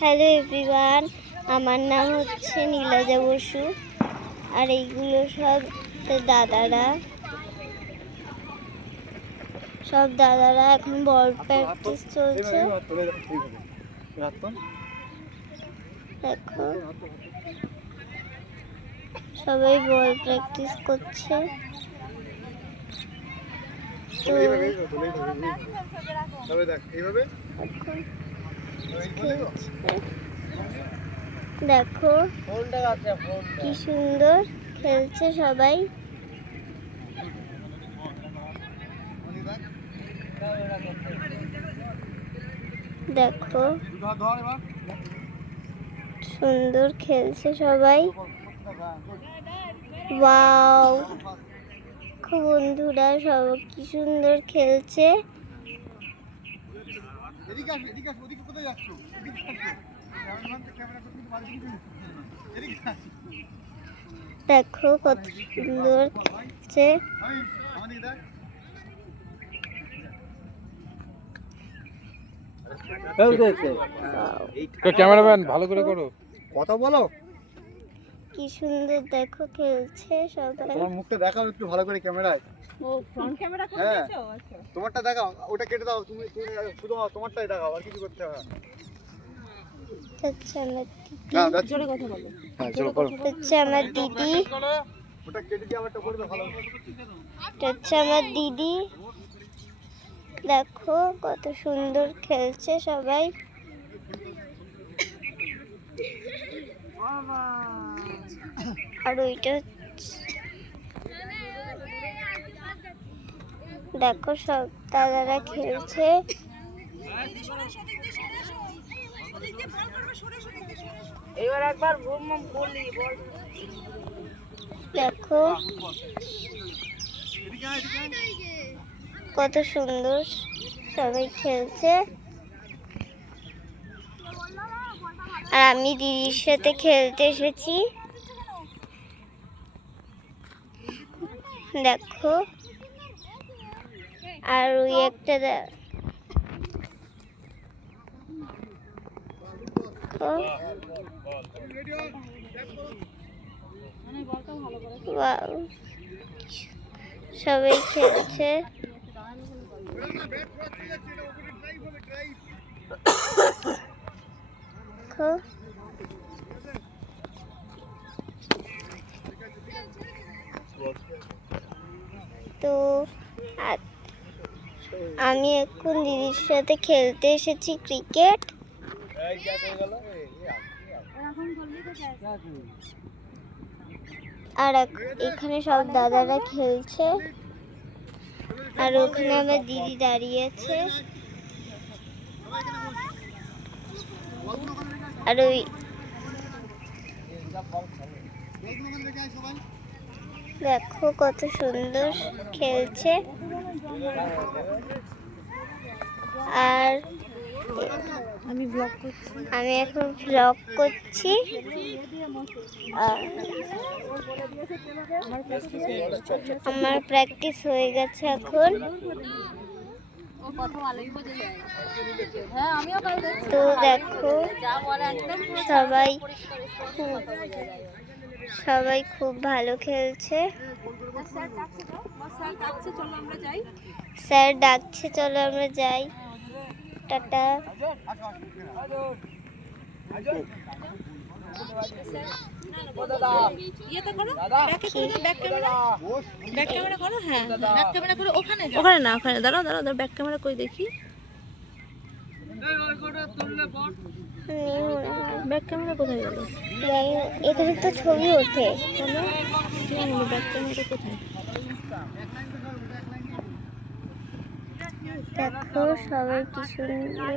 Hello everyone, আমার নাম হচ্ছে নীলাজা বসু। আর এইগুলো সব দাদারা এখন বল প্র্যাকটিস চলছে। দেখো সবাই বল প্র্যাকটিস করছে। দেখো কি সুন্দর খেলছে সবাই। দেখো সুন্দর খেলছে সবাই। ওয়াও, বন্ধুরা সব কি সুন্দর খেলছে। দেখো কত সুন্দর খেলছে। ক্যামেরাম্যান ভালো করে করো, কথা বলো। কি সুন্দর দেখো খেলছে সবাই। তোমার মুখটা দেখাও একটু ভালো করে ক্যামেরায়। ও ফ্রন্ট ক্যামেরা করে দিয়েছো? আচ্ছা, তোমারটা দেখাও, ওটা কেটে দাও। তুমি শুধু তোমারটাই দেখাও, আর কিছু করতে হবে না। জোরে কথা বলো। হ্যাঁ চলো করো। হচ্ছে আমার দিদি, ওটা কেটে দিয়ে আমারটা করে দাও ভালো। হচ্ছে আমার দিদি। দেখো কত সুন্দর খেলছে সবাই। আর ওইটা দেখো সব দাদারা খেলছে। এবার একবার বলি বল। দেখো কত সুন্দর সবাই খেলছে। আর আমি দিদির সাথে খেলতে এসেছি। দেখো আর ওই একটা ওয়াও, সবাই খেলছে। তো আমি এখন দিদির সাথে খেলতে এসেছি ক্রিকেট। আর এখানে সব দাদারা খেলছে। আর ওখানে আমার দিদি দাঁড়িয়ে আছে। আর ওই দেখো কত সুন্দর খেলছে। আর আমি এখন ভ্লগ করছি। আমার প্র্যাকটিস হয়ে গেছে এখন। তো দেখো সবাই খুব ভালো খেলছে। স্যার ডাকছে, চলো আমরা যাই। টাটা। ওখানে না, ওখানে দাঁড়াও দাঁড়াও, ব্যাক ক্যামেরা করে দেখি। ব্যাক ক্যামেরা কোথায় গেল? এখানে তো ছবি ওঠে। ব্যাক ক্যামেরা কোথায়? দেখো সবাই কি সুন্দর